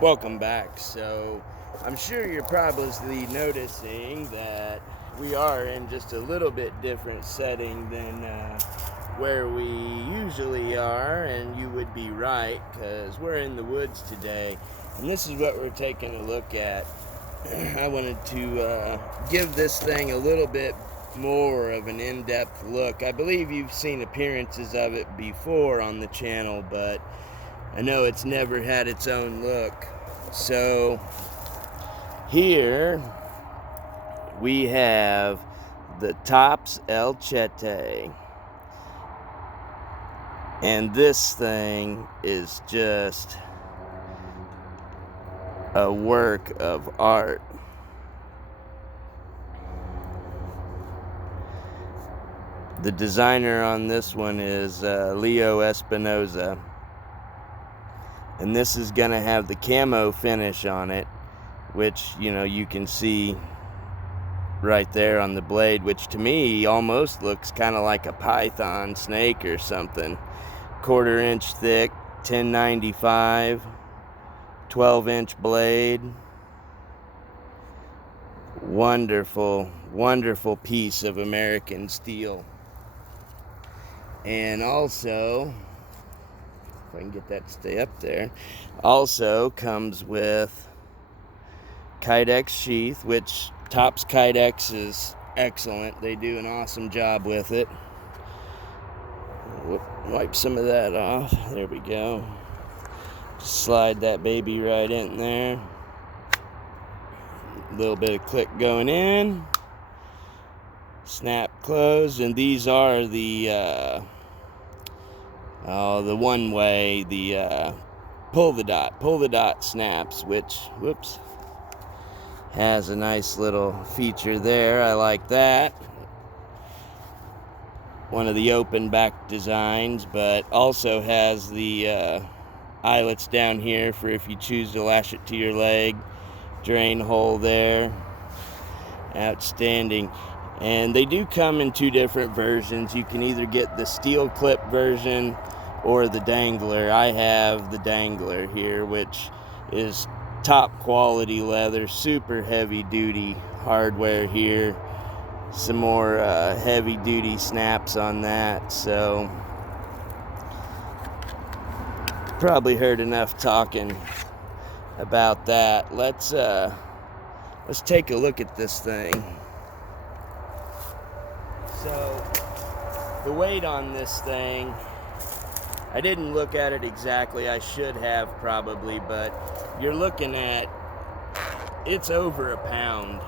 Welcome back. So, I'm sure you're probably noticing that we are in just a little bit different setting than where we usually are, and you would be right because we're in the woods today, and this is what we're taking a look at. I wanted to give this thing a little bit more of an in-depth look. I believe you've seen appearances of it before on the channel, but I know it's never had its own look. So here we have the Tops El Chete, and this thing is just a work of art. The designer on this one is Leo Espinoza, and this is gonna have the camo finish on it, which you can see right there on the blade, which to me almost looks kind of like a python snake or something. 1/4 inch thick, 1095, 12-inch blade. Wonderful, wonderful piece of American steel. And also, if I can get that to stay up there, also comes with Kydex sheath, which Tops Kydex is excellent. They do an awesome job with it. Wipe some of that off. There we go. Just slide that baby right in there. A little bit of click going in. Snap closed. And these are the one way, the pull the dot snaps, which, whoops, has a nice little feature there. I like that. One of the open back designs, but also has the eyelets down here for if you choose to lash it to your leg. Drain hole there. Outstanding. And they do come in two different versions. You can either get the steel clip version or the dangler. I have the dangler here, which is top quality leather, super heavy duty hardware here. Some more heavy duty snaps on that. So probably heard enough talking about that. Let's take a look at this thing. So the weight on this thing, I didn't look at it exactly. I should have probably, but you're looking at, it's over a pound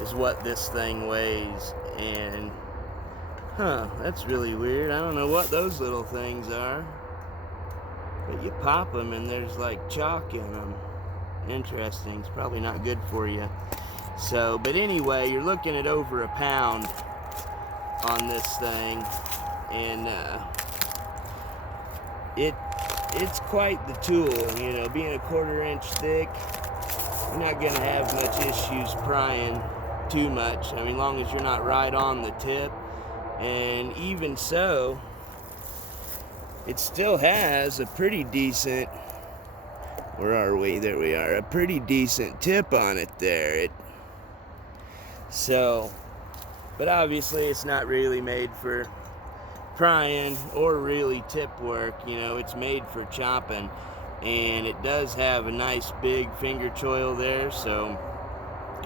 is what this thing weighs. And that's really weird. I don't know what those little things are, but you pop them and there's like chalk in them. Interesting. It's probably not good for you. So, but anyway, you're looking at over a pound on this thing, and it's quite the tool. Being a 1/4 inch thick, you're not gonna have much issues prying too much. I mean, long as you're not right on the tip. And even so, it still has a pretty decent, where are we? There we are. A pretty decent tip on it there. But obviously it's not really made for prying or really tip work. It's made for chopping. And it does have a nice big finger choil there, so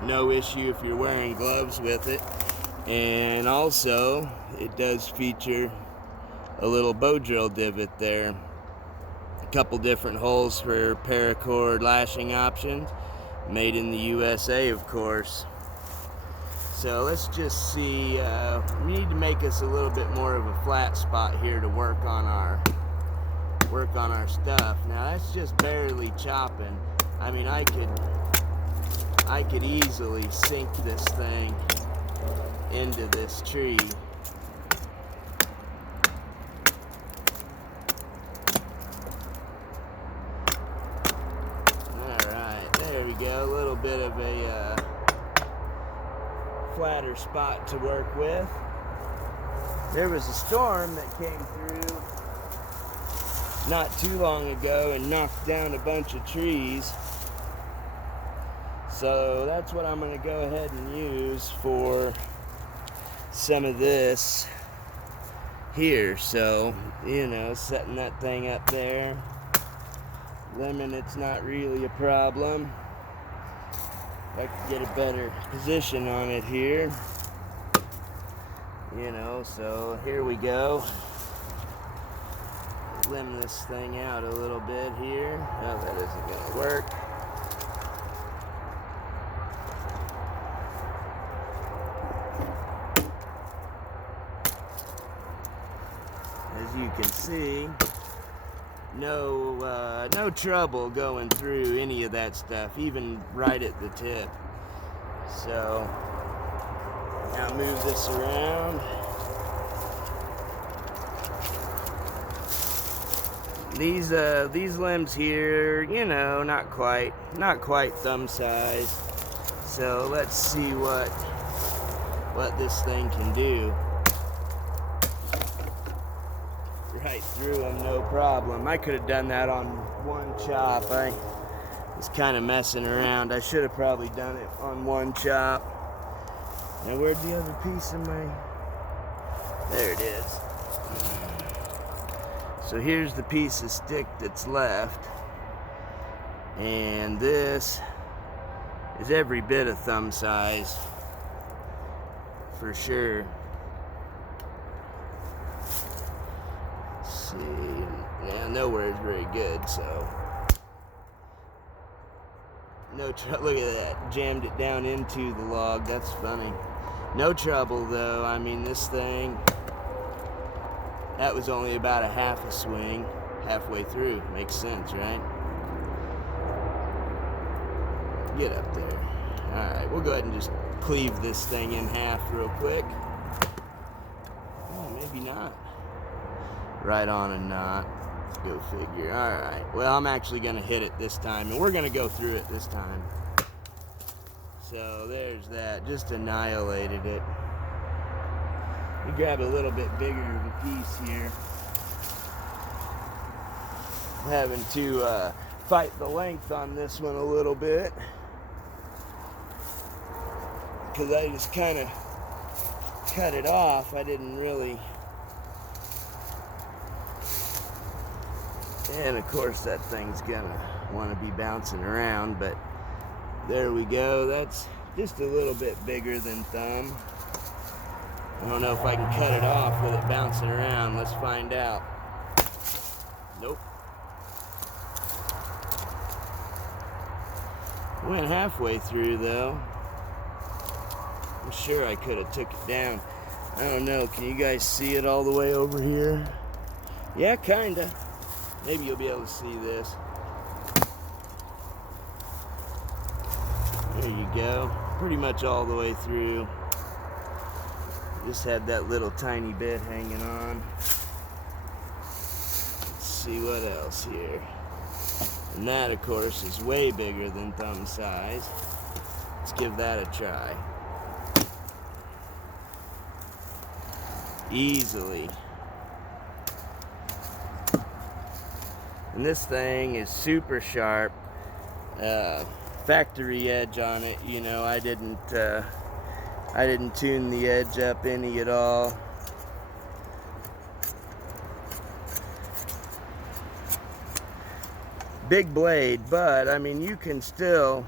no issue if you're wearing gloves with it. And also, it does feature a little bow drill divot there. A couple different holes for paracord lashing options. Made in the USA, of course. So let's just see, we need to make us a little bit more of a flat spot here to work on our stuff. Now that's just barely chopping. I mean, I could easily sink this thing into this tree. Alright, there we go. A little bit of a flatter spot to work with. There was a storm that came through not too long ago and knocked down a bunch of trees. So that's what I'm going to go ahead and use for some of this here. So, you know, setting that thing up there. Lemon, it's not really a problem. If I could get a better position on it here. You know, so here we go. Limb this thing out a little bit here. Oh, that isn't going to work. As you can see, no trouble going through any of that stuff, even right at the tip. So now move this around. These limbs here, you know, not quite thumb size. So let's see what this thing can do. Right through them, no problem. I could have done that on one chop. I was kind of messing around. I should have probably done it on one chop. Now where'd the other piece of my... There it is. So here's the piece of stick that's left. And this is every bit of thumb size, for sure. Let's see. Yeah, nowhere is very good, so. No trouble. Look at that. Jammed it down into the log. That's funny. No trouble, though. I mean, this thing, that was only about a half a swing, halfway through. Makes sense, right? Get up there. Alright, we'll go ahead and just cleave this thing in half real quick. Oh, maybe not. Right on a knot. Go figure. Alright, well, I'm actually going to hit it this time, and we're going to go through it this time. So there's that. Just annihilated it. We grab a little bit bigger of a piece here. I'm having to fight the length on this one a little bit, because I just kind of cut it off. I didn't really. And of course that thing's gonna want to be bouncing around, but there we go. That's just a little bit bigger than thumb. I don't know if I can cut it off with it bouncing around. Let's find out. Nope. Went halfway through though. I'm sure I could have took it down. I don't know. Can you guys see it all the way over here? Yeah, kinda. Maybe you'll be able to see this. There you go. Pretty much all the way through. Just had that little tiny bit hanging on. Let's see what else here. And that, of course, is way bigger than thumb size. Let's give that a try. Easily. And this thing is super sharp. Factory edge on it. You know, I didn't tune the edge up any at all. Big blade, but I mean you can still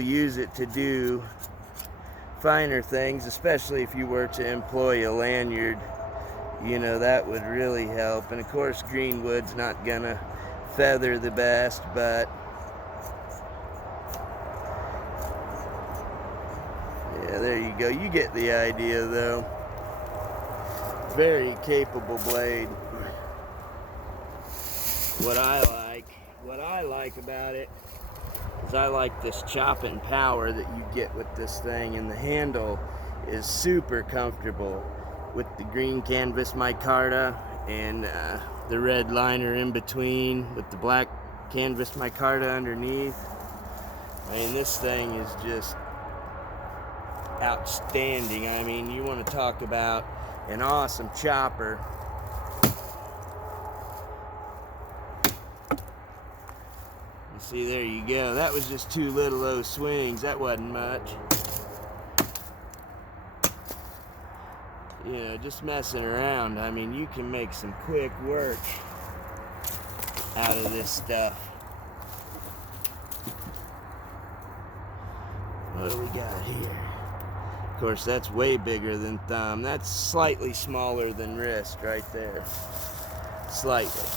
use it to do finer things, especially if you were to employ a lanyard. You know, that would really help. And of course greenwood's not gonna feather the best, but yeah, there you go. You get the idea though. Very capable blade. What I like about it is I like this chopping power that you get with this thing, and the handle is super comfortable with the green canvas micarta and the red liner in between with the black canvas micarta underneath. I mean, this thing is just outstanding. I mean, you want to talk about an awesome chopper. See, there you go. That was just 2 little low swings. That wasn't much. You know, just messing around. I mean, you can make some quick work out of this stuff. What do we got here? Of course, that's way bigger than thumb. That's slightly smaller than wrist right there. Slightly.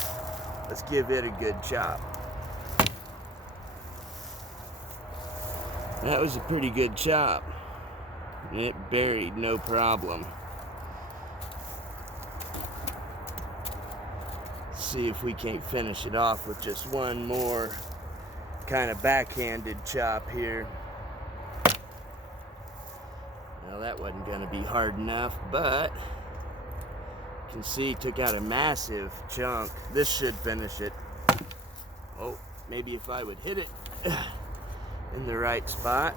Let's give it a good chop. That was a pretty good chop. It buried no problem. See if we can't finish it off with just one more kind of backhanded chop here. Well, that wasn't going to be hard enough, but you can see took out a massive chunk. This should finish it. Oh, maybe if I would hit it in the right spot.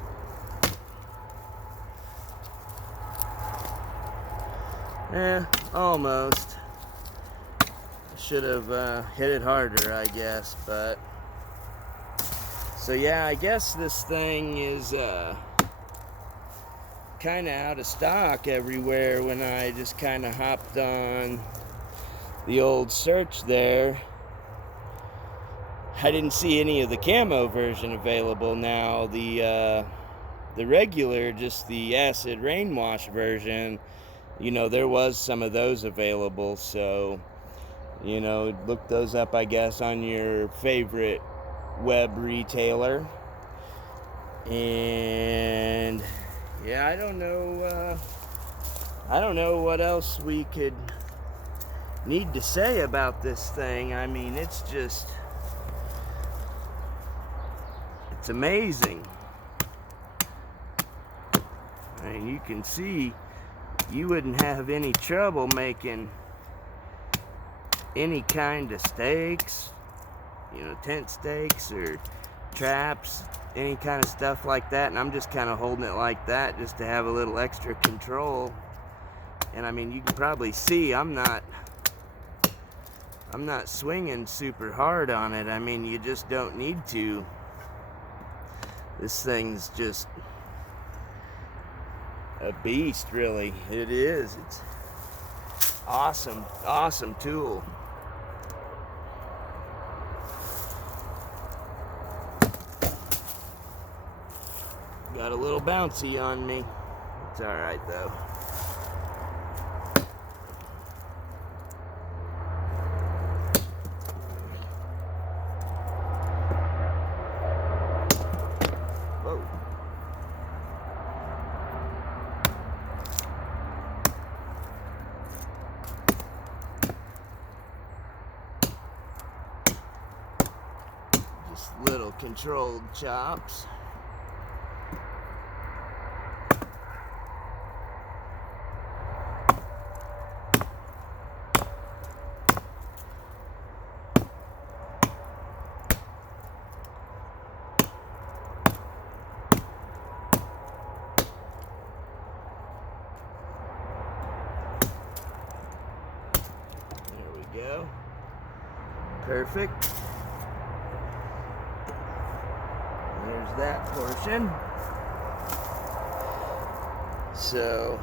Almost. Should have hit it harder, I guess, but so yeah, I guess this thing is kind of out of stock everywhere. When I just kind of hopped on the old search there, I didn't see any of the camo version available. Now the regular, just the acid rain wash version, you know, there was some of those available, so you know, look those up, I guess, on your favorite web retailer. And yeah, I don't know what else we could need to say about this thing. I mean, it's amazing. I mean, you can see you wouldn't have any trouble making any kind of stakes, you know, tent stakes or traps, any kind of stuff like that. And I'm just kind of holding it like that just to have a little extra control. And I mean, you can probably see I'm not swinging super hard on it. I mean, you just don't need to. This thing's just a beast, really. It is. It's awesome tool. Got a little bouncy on me. It's all right though. Whoa. Just little controlled chops. Go. Perfect. There's that portion. So,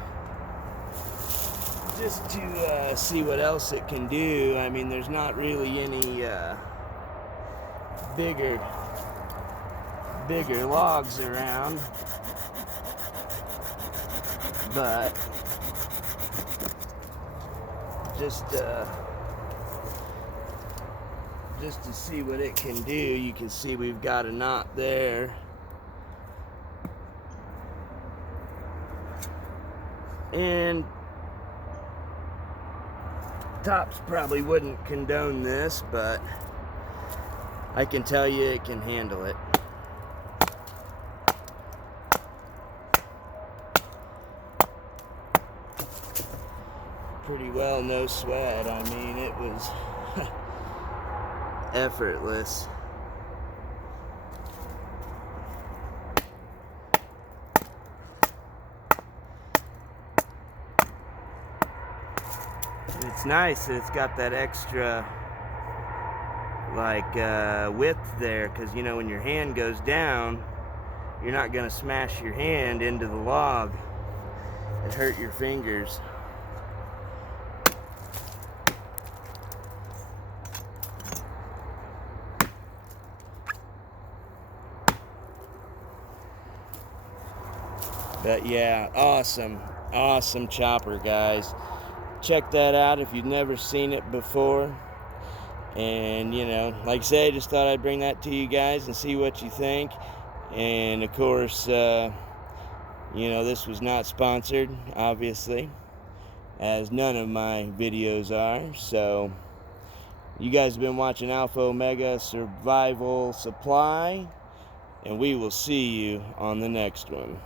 just to see what else it can do, I mean, there's not really any bigger logs around, but just to see what it can do, you can see we've got a knot there. And Tops probably wouldn't condone this, but I can tell you it can handle it. Pretty well, no sweat. I mean, it was effortless. It's nice that it's got that extra width there, because you know when your hand goes down, you're not going to smash your hand into the log and hurt your fingers. But yeah, awesome chopper, guys. Check that out if you've never seen it before. And you know, like I say, just thought I'd bring that to you guys and see what you think. And of course, you know, this was not sponsored, obviously, as none of my videos are. So you guys have been watching Alpha Omega Survival Supply, and we will see you on the next one.